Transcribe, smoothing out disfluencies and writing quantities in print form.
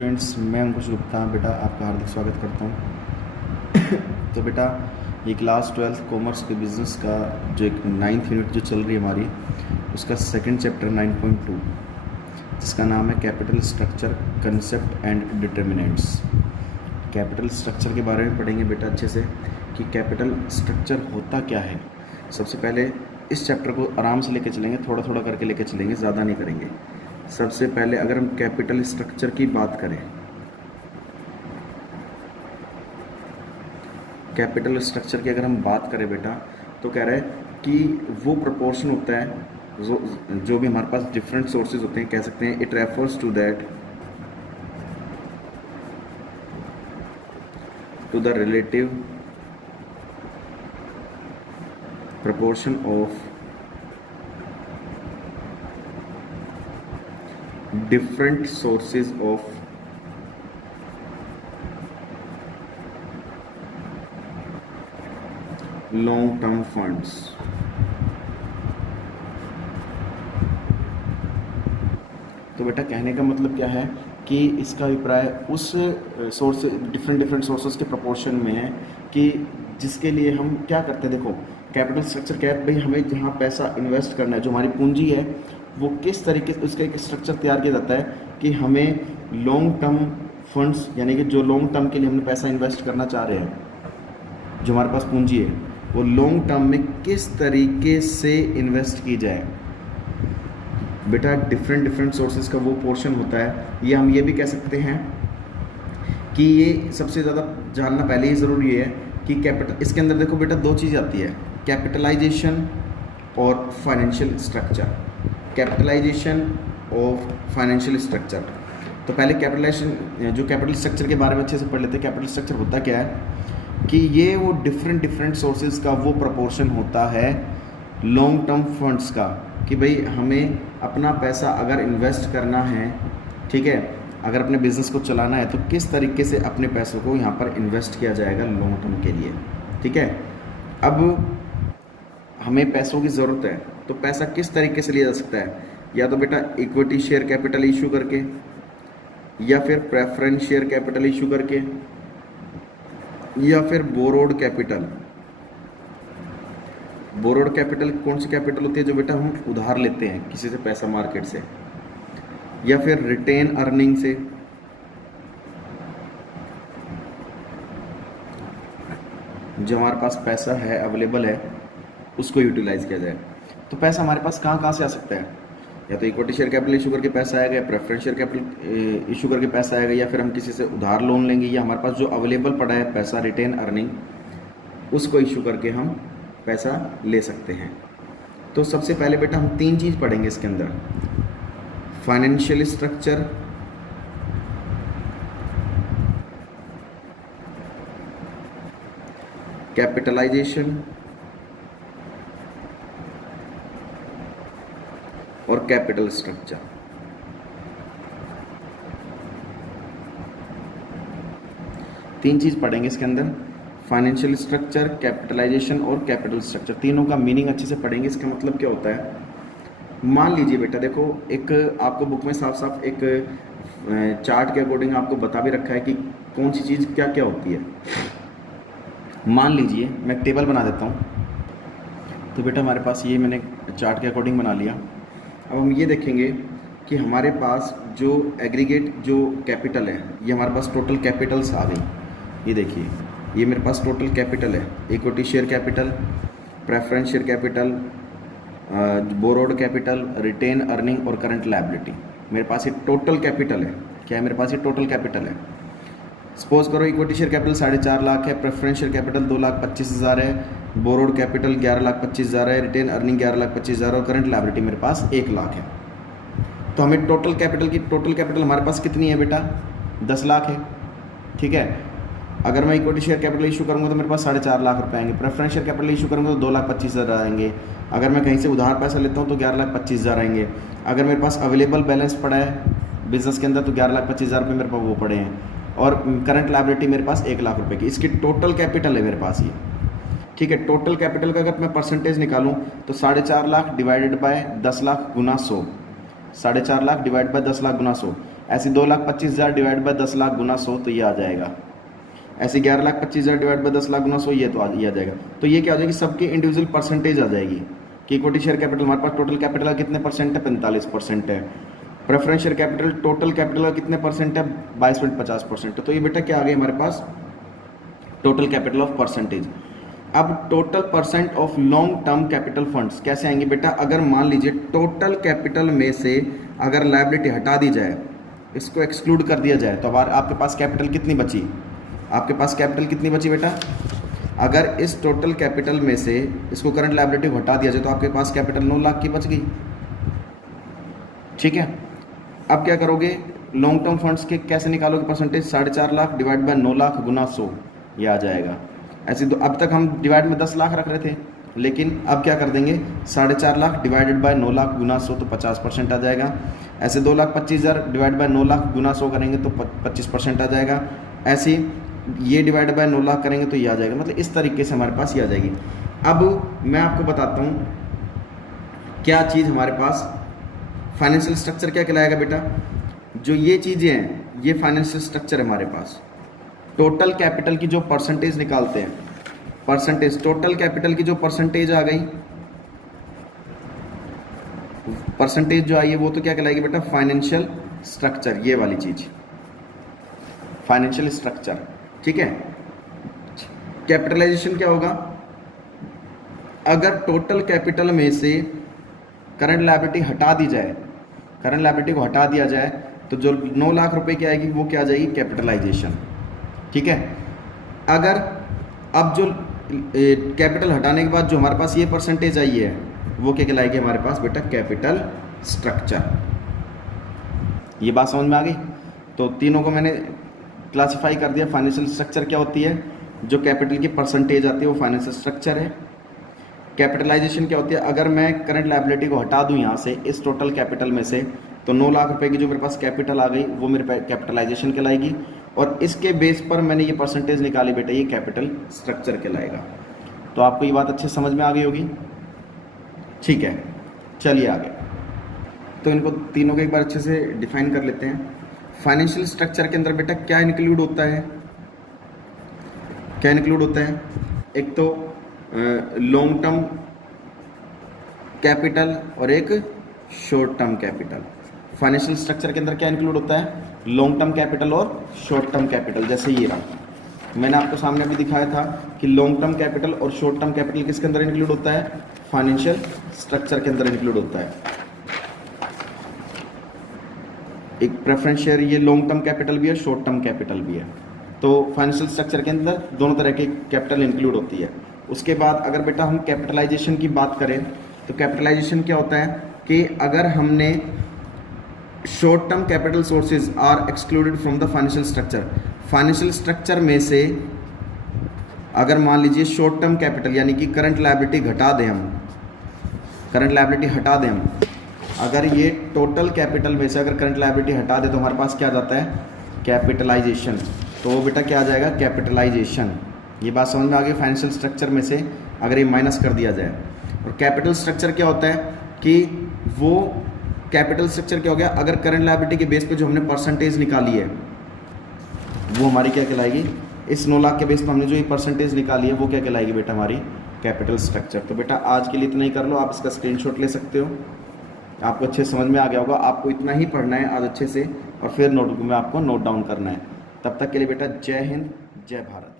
Friends, मैं अंकुश गुप्ता बेटा आपका हार्दिक स्वागत करता हूँ। तो बेटा ये क्लास 12th कॉमर्स के बिज़नेस का जो एक 9th यूनिट जो चल रही है हमारी, उसका सेकंड चैप्टर 9.2 जिसका नाम है capital structure concept and determinants. Capital structure के बारे में पढ़ेंगे बेटा अच्छे से कि कैपिटल स्ट्रक्चर होता क्या है। सबसे पहले इस चैप्टर को आराम से लेके चलेंगे, थोड़ा थोड़ा करके लेके चलेंगे, ज़्यादा नहीं करेंगे। सबसे पहले अगर हम कैपिटल स्ट्रक्चर की बात करें, कैपिटल स्ट्रक्चर की अगर हम बात करें बेटा, तो कह रहे हैं कि वो प्रोपोर्शन होता है जो भी हमारे पास डिफरेंट सोर्सेज होते हैं, कह सकते हैं it refers to that to the relative proportion of different sources of long term funds। तो बेटा कहने का मतलब क्या है कि इसका अभिप्राय उस सोर्स डिफरेंट सोर्सेज के प्रोपोर्शन में है कि जिसके लिए हम क्या करते हैं। देखो कैपिटल स्ट्रक्चर क्या है भाई, हमें जहाँ पैसा इन्वेस्ट करना है, जो हमारी पूंजी है, वो किस तरीके से उसका एक स्ट्रक्चर तैयार किया जाता है कि हमें लॉन्ग टर्म फंड्स, यानी कि जो लॉन्ग टर्म के लिए हमने पैसा इन्वेस्ट करना चाह रहे हैं, जो हमारे पास पूंजी है, वो लॉन्ग टर्म में किस तरीके से इन्वेस्ट की जाए। बेटा डिफरेंट सोर्सेज का वो पोर्शन होता है, ये हम ये भी कह सकते हैं कि ये सबसे ज़्यादा जानना पहले ही ज़रूरी है कि कैपिटल, इसके अंदर देखो बेटा दो चीज़ आती है, कैपिटलाइजेशन और फाइनेंशियल स्ट्रक्चर। कैपिटलाइजेशन और फाइनेंशियल स्ट्रक्चर। तो पहले कैपिटलाइजेशन, जो कैपिटल स्ट्रक्चर के बारे में अच्छे से पढ़ लेते हैं। कैपिटल स्ट्रक्चर होता क्या है कि ये वो डिफरेंट सोर्सेज का वो प्रोपोर्शन होता है लॉन्ग टर्म फंड्स का, कि भाई हमें अपना पैसा अगर इन्वेस्ट करना है, ठीक है, अगर अपने बिज़नेस को चलाना है, तो किस तरीके से अपने पैसों को यहाँ पर इन्वेस्ट किया जाएगा लॉन्ग टर्म के लिए। ठीक है, अब हमें पैसों की ज़रूरत है, तो पैसा किस तरीके से लिया जा सकता है, या तो बेटा इक्विटी शेयर कैपिटल इशू करके, या फिर प्रेफरेंस शेयर कैपिटल इशू करके, या फिर बोरोड कैपिटल। बोरोड कैपिटल कौन सी कैपिटल होती है, जो बेटा हम उधार लेते हैं किसी से पैसा मार्केट से, या फिर रिटेन अर्निंग से, जो हमारे पास पैसा है अवेलेबल है उसको यूटिलाइज किया जाए। तो पैसा हमारे पास कहाँ से आ सकता है, या तो इक्विटी शेयर कैपिटल इशू करके पैसा आएगा, या प्रेफरेंस शेयर कैपिटल इशू करके पैसा आएगा, या फिर हम किसी से उधार लोन लेंगे, या हमारे पास जो अवेलेबल पड़ा है पैसा रिटेन अर्निंग, उसको इशू करके हम पैसा ले सकते हैं। तो सबसे पहले बेटा हम तीन चीज़ पढ़ेंगे इसके अंदर, फाइनेंशियल स्ट्रक्चर, कैपिटलाइजेशन और कैपिटल स्ट्रक्चर। तीन चीज़ पढ़ेंगे इसके अंदर, फाइनेंशियल स्ट्रक्चर, कैपिटलाइजेशन और कैपिटल स्ट्रक्चर। तीनों का मीनिंग अच्छे से पढ़ेंगे। इसका मतलब क्या होता है, मान लीजिए बेटा, देखो एक आपको बुक में साफ साफ एक चार्ट के अकॉर्डिंग आपको बता भी रखा है कि कौन सी चीज़ क्या क्या होती है। मान लीजिए मैं एक टेबल बना देता हूँ। तो बेटा हमारे पास ये मैंने चार्ट के अकॉर्डिंग बना लिया। अब हम ये देखेंगे कि हमारे पास जो एग्रीगेट जो कैपिटल है, ये हमारे पास टोटल कैपिटल्स आ गई। ये देखिए, ये मेरे पास टोटल कैपिटल है, equity share capital, preference share capital, borrowed capital, retain earning और करंट लायबिलिटी। मेरे पास ये टोटल कैपिटल है। क्या है मेरे पास, ये टोटल कैपिटल है। सपोज करो इक्विटी शेयर कैपिटल 4.5 लाख है, प्रेफरेंस शेयर कैपिटल 2,25,000 है, बोरोड कैपिटल 11,25,000 है, रिटेन अर्निंग 11,25,000 और करंट लायबिलिटी मेरे पास 1 लाख है। तो हमें टोटल कैपिटल हमारे पास कितनी है बेटा, 10 लाख है। ठीक है, अगर मैं इक्विटी शेयर कैपिटल इशू करूँगा तो मेरे पास 4.5 लाख रुपए आएंगे, प्रेफरेंस शेयर कैपिटल इशू करूँगा तो 2,25,000 आएंगे, अगर मैं कहीं से उधार पैसा लेता हूँ तो 11,25,000 आएंगे, अगर मेरे पास अवेलेबल बैलेंस पड़ा है बिजनेस के अंदर तो 11,25,000 रुपये मेरे पास वो पड़े हैं, और करंट लायबिलिटी मेरे पास 1 लाख रुपए की। इसकी टोटल कैपिटल है मेरे पास ये। ठीक है, टोटल कैपिटल का अगर मैं परसेंटेज निकालूं तो 4.5 लाख डिवाइडेड बाय 10 लाख गुना 100, 4.5 लाख डिवाइड बाय 10 लाख गुना 100। ऐसे 2,25,000 डिवाइड बाय 10 लाख गुना 100 तो ये आ जाएगा। ऐसे 11,25,000 डिवाइड बाय 10 लाख गुना 100 ये तो ये आ जाएगा। तो ये क्या हो जाएगी, सबके इंडिविजुअल परसेंटेज आ जाएगी कि इक्विटी शेयर कैपिटल हमारे पास टोटल कैपिटल का कितने परसेंट है, 45% है। Preference share capital total capital का कितने परसेंट है, 22.50% है। तो ये बेटा क्या आ गई हमारे पास, टोटल कैपिटल ऑफ परसेंटेज। अब total percent of long term capital funds कैसे आएंगे बेटा, अगर मान लीजिए टोटल कैपिटल में से अगर लायबिलिटी हटा दी जाए, इसको एक्सक्लूड कर दिया जाए, तो अब आपके पास कैपिटल कितनी बची, आपके पास कैपिटल कितनी बची बेटा, अगर इस टोटल कैपिटल में से इसको करंट लायबिलिटी को हटा दिया जाए तो आपके पास कैपिटल 9 लाख की बच गई। ठीक है, अब क्या करोगे, लॉन्ग टर्म फंड्स के कैसे निकालोगे percentage, 4.5 lakh divide by 9 lakh गुना 100 ये आ जाएगा। ऐसे तो अब तक हम डिवाइड में 10 लाख रख रहे थे, लेकिन अब क्या कर देंगे, 4.5 लाख डिवाइडेड बाय 9 लाख गुना 100 तो 50% आ जाएगा। ऐसे 2,25,000 डिवाइड बाय 9 लाख गुना 100 करेंगे तो 25% आ जाएगा। ऐसे ये डिवाइड बाय 9 लाख करेंगे तो ये आ जाएगा। मतलब इस तरीके से हमारे पास ये आ जाएगी। अब मैं आपको बताता हूँ क्या चीज़ हमारे पास फाइनेंशियल स्ट्रक्चर क्या कहलाएगा बेटा, जो ये चीज़ें हैं ये फाइनेंशियल स्ट्रक्चर है हमारे पास। टोटल कैपिटल की जो परसेंटेज निकालते हैं, परसेंटेज टोटल कैपिटल की जो परसेंटेज आ गई, परसेंटेज जो आई है वो तो क्या कहलाएगी बेटा, फाइनेंशियल स्ट्रक्चर, ये वाली चीज फाइनेंशियल स्ट्रक्चर। ठीक है, कैपिटलाइजेशन क्या होगा, अगर टोटल कैपिटल में से करंट लायबिलिटी हटा दी जाए, करंट लायबिलिटी को हटा दिया जाए तो जो 9 लाख रुपए की आएगी वो क्या आ जाएगी, कैपिटलाइजेशन। ठीक है, अगर अब जो कैपिटल हटाने के बाद जो हमारे पास ये परसेंटेज आई है वो क्या कहलाएगी हमारे पास बेटा, कैपिटल स्ट्रक्चर। ये बात समझ में आ गई। तो तीनों को मैंने क्लासिफाई कर दिया। फाइनेंशियल स्ट्रक्चर क्या होती है, जो कैपिटल की परसेंटेज आती है वो फाइनेंशियल स्ट्रक्चर है। कैपिटलाइजेशन क्या होती है, अगर मैं करंट लायबिलिटी को हटा दूं यहाँ से इस टोटल कैपिटल में से तो 9 लाख रुपए की जो मेरे पास कैपिटल आ गई वो मेरे पास कैपिटलाइजेशन कहलाएगी, और इसके बेस पर मैंने ये परसेंटेज निकाली बेटा, ये कैपिटल स्ट्रक्चर कहलाएगा। तो आपको ये बात अच्छे समझ में आ गई होगी। ठीक है, चलिए आगे। तो इनको तीनों को एक बार अच्छे से डिफाइन कर लेते हैं। फाइनेंशियल स्ट्रक्चर के अंदर बेटा क्या इंक्लूड होता है, क्या इंक्लूड होता है, एक तो लॉन्ग टर्म कैपिटल और एक short term capital. Financial structure के अंदर क्या इंक्लूड होता है, लॉन्ग टर्म कैपिटल और शॉर्ट टर्म कैपिटल। जैसे ये रहा, मैंने आपको सामने भी दिखाया था कि लॉन्ग टर्म कैपिटल और शॉर्ट टर्म कैपिटल किसके अंदर इंक्लूड होता है, फाइनेंशियल स्ट्रक्चर के अंदर इंक्लूड होता है। एक प्रेफरेंस शेयर ये लॉन्ग टर्म कैपिटल भी है, शॉर्ट टर्म कैपिटल भी है। तो फाइनेंशियल स्ट्रक्चर के अंदर दोनों तरह की कैपिटल इंक्लूड होती है। उसके बाद अगर बेटा हम कैपिटलाइजेशन की बात करें तो कैपिटलाइजेशन क्या होता है कि अगर हमने short term capital sources are excluded from the financial structure, financial structure में से अगर मान लीजिए शॉर्ट टर्म कैपिटल यानी कि करंट लायबिलिटी घटा दें हम, करंट लायबिलिटी हटा दें हम, अगर ये टोटल कैपिटल में से अगर करंट लायबिलिटी हटा दे तो हमारे पास क्या आ जाता है, कैपिटलाइजेशन। तो वो बेटा क्या आ जाएगा, कैपिटलाइजेशन। ये बात समझ में आ गई। फाइनेंशियल स्ट्रक्चर में से अगर ये माइनस कर दिया जाए। और कैपिटल स्ट्रक्चर क्या होता है कि वो कैपिटल स्ट्रक्चर क्या हो गया, अगर करंट लायबिलिटी के बेस पे जो हमने परसेंटेज निकाली है वो हमारी क्या कहलाएगी, इस 9 लाख के बेस पर हमने जो ये परसेंटेज निकाली है वो क्या कहलाएगी बेटा, हमारी कैपिटल स्ट्रक्चर। तो बेटा आज के लिए इतना ही कर लो, आप इसका स्क्रीनशॉट ले सकते हो। आपको अच्छे समझ में आ गया होगा। आपको इतना ही पढ़ना है आज अच्छे से, और फिर नोटबुक में आपको नोट डाउन करना है। तब तक के लिए बेटा जय हिंद, जय भारत।